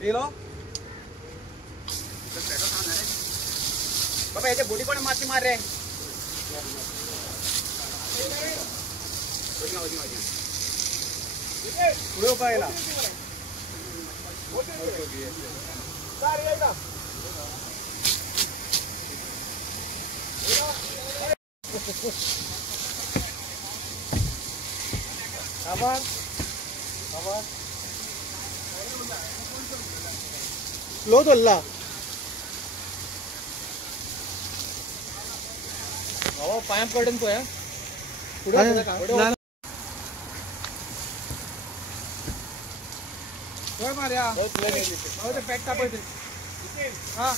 Yellow बाबा याच्या बोटी पण माती मार रे पुढे उपायला आभार आभार लो धरला हो पायात पडन पया पुढे होय मार्या हो ते पॅक टाकायचे हां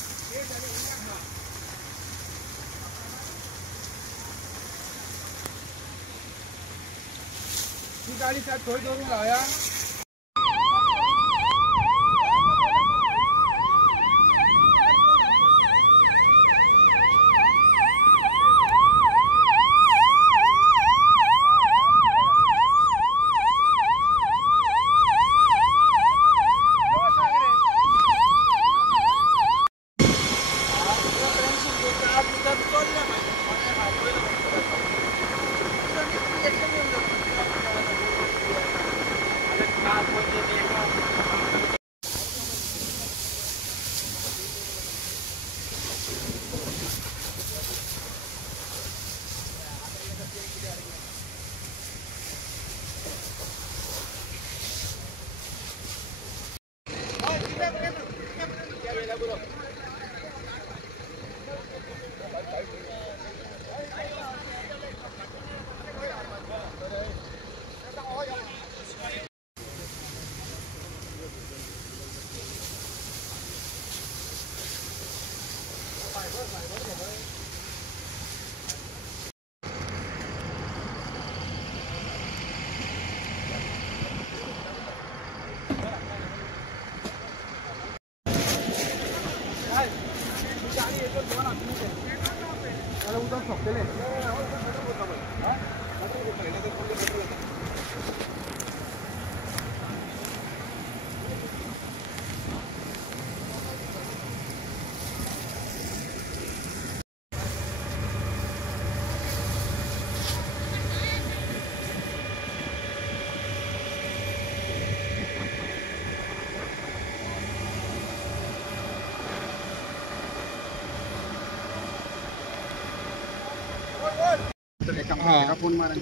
ती गाडी त्यात थोडी धरून लावया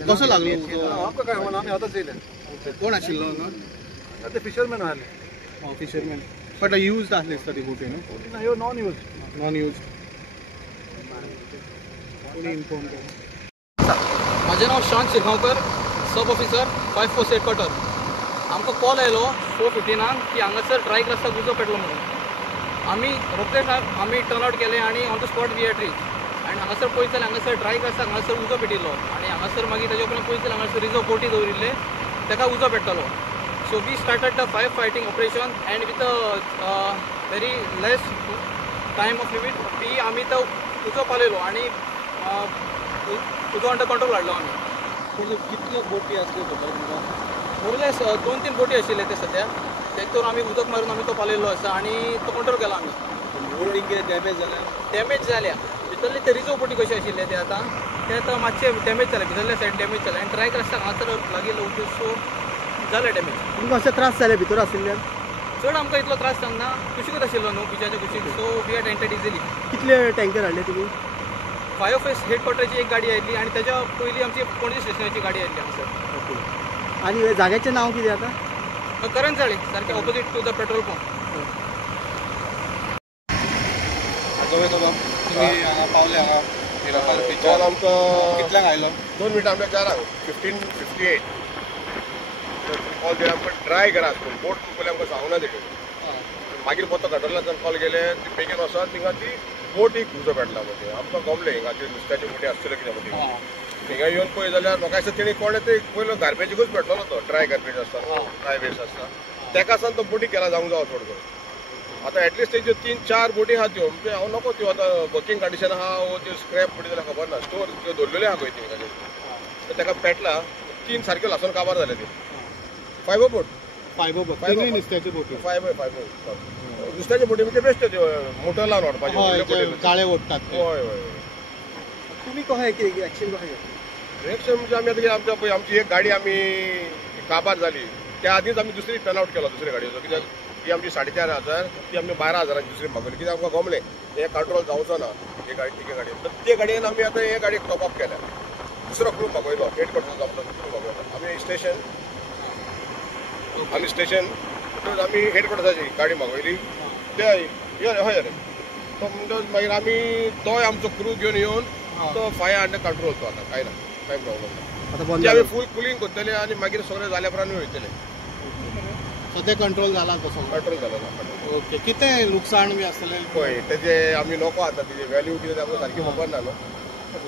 कसं लागलो आमकां काय म्हणून आम्ही आताच येयले कोण आशिल्लो ते फिशरमॅन आसले फिशरमॅन बट यूज आसली दिसता ती बोटी न्हू ह्यो नॉन यूज कोणी इन्फॉर्म केलं माझे नाव शांत शिरगांवकर सब ऑफिसर 548 हेडक्वार्टर आमकां कॉल आयलो 4:15 की हांगासर ट्रायक रस्ता उजो पेटलो म्हणून आमी रोखडेच आमी टर्न आउट केले आनी on the spot we had reach आनी हांगासर पळयत जाल्यार हांगासर ट्रायक रस्ता हांगासर उजो पेटिल्लो आनी हांगासर मागीर ताजे उपरांत पळयत जाल्यार हांगासर रिजर्व बोटी दवरिल्ले ताका उजो पेट्टलो so we started the firefighting operation and with a very less time of limit आमी तो उजो पालयलो आनी उजो अंडर कंट्रोल हाडलो आमी कितल्यो बोटी आसल्यो तुमकां मोरलेस 2-3 बोटी आशिल्ले ते सद्या तेतून आमी उदक मारून आमी तो पालयल्लो आसा आनी तो कंट्रोल केलो आमी बोटीक कितें डॅमेज जाल्या भितरले ते रिजर्व बोटी कशे आशिल्ले ते आतां मातशे डॅमेज जाले भितरले सायड डॅमेज जाले आनी ट्रायक रस्त्याक हांगासर लागिल्लो उदक सो जाले डॅमेज तुमकां अशे त्रास जाले भितर आशिल्ल्यान चड आमकां इतलो त्रास जावना कुशीकूच आशिल्लो न्हू बिचाच्या कुशीक so we had entered easily कितले टँकर हाडले तुमी फायर ऑफिस हेडक्वार्टरची एक गाडी आयिल्ली आनी तेच्या पयलीं आमची पणजी स्टेशनाची गाडी आयिल्ली हांगासर ओके आनी जाग्याचें नांव कितें आतां करंजाळी सारकें opposite to the petrol pump तुम्ही हांगा पावले हांगा निराकार पिक्चर आमकां कितल्यांक आयलो 2 मिनटां आमच्या 4 15:58 कॉल दिला आमकां ट्राय करा बोट पयलीं आमकां सांगूना देखील मागीर परतो कंट्रोलाच्यान कॉल केले ती बेगीन वचत थिंगा ती बोटीक उजो पेटला म्हणजे आमकां गमले हिंगाची नुस्त्याची बोटी आसतल्यो कितें म्हणजे हिंगा येवन पळय जाल्यार म्हाका दिसता तेणी कोणे ते पयलो गार्बेजीकूच पेटलो तो ड्राय गार्बेज आसता ड्राय वेस्ट आसता तेका सावन तो बोटीक केला जावंक जावो चड करून आतां एटलिस्ट तेज्यो 3-4 बोटी आहा त्यो म्हणजे हांव नको त्यो आतां वर्किंग कंडिशन आहा वो त्यो स्क्रॅप बोटी जाल्यार खबर ना स्टोर त्यो दवरलेल्यो आहा खंय तिंगा तेका पेटला 3 सारक्यो लासून काबार जाले ती 5 बोट फायबर बोट तिनूय नुस्त्याची बोटी फायबर नुस्त्याचे बोटी म्हणजे बेस्ट मोटर लावन हय वाडपाचे जे जाळे ओडटात ते. होय होय तुम्ही कशें एक्शन कशें घेता रिएक्शन म्हणजे आम्ही आता आमच्या पळय आमची एक गाडी आम्ही काबार झाली त्या आधीच आम्ही दुसरी टर्न आउट केला दुसऱ्या गाडयेचो कित्याक ती आमची 4,500 ती आम्ही 12,000 दुसरी मागवली कित्याक आमकां गमलें हे कंट्रोल जावचो ना हे गाडी तिके गाडयेन तर ते गाडयेन आमी आतां हे गाडयेक टॉप अप केल्या दुसरो क्रू मागयलो हेड क्वार्टरचो आमचो क्रू मागयलो आमी स्टेशन आमी हेड क्वार्टरसाची गाडी मागयली ते हय रे तो म्हणटच मागीर आमी तोय आमचो क्रू घेवन येवन तो फायर अंडर कंट्रोल तो आतां कांय ना कांय प्रॉब्लम ना आतां बंद ते आमी जाला फूल कुलींग करतले आनी मागीर सगळें जाल्या उपरांत आमी वयतले सद्या कंट्रोल जाला तो सगळो कंट्रोल जालो ना ओके कितें लुकसाण बी आसतलें पळय तेजे आमी नको आतां तेजे व्हॅल्यू कितें तें आमकां सारकी खबर ना न्हू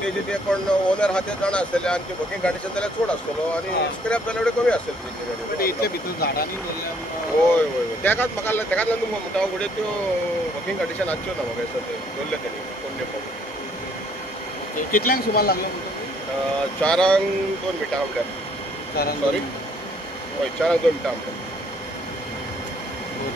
तेजे ते कोण ओनर आहा ते जाणा आसतले आनी ते बुकींग गाडीच्यान जाल्यार चड आसतलो आनी स्क्रॅप जाल्यार एवढे कमी आसतले तेजे बट गाडी इतले भितर झाडांनी भरल्या होय होय तेकाच तेकाच लागून तुमकां म्हणटा हांव फुडें त्यो बुकींग गाडीच्यान हाडच्यो ना म्हाका दिसता ते धरले तेणी कोण पावून कितल्यांक सुमार लागले म्हणटा 4 2 मिनटां म्हटल्यार चारांक सॉरी हय 4 2 मिनटां म्हटल्यार दोन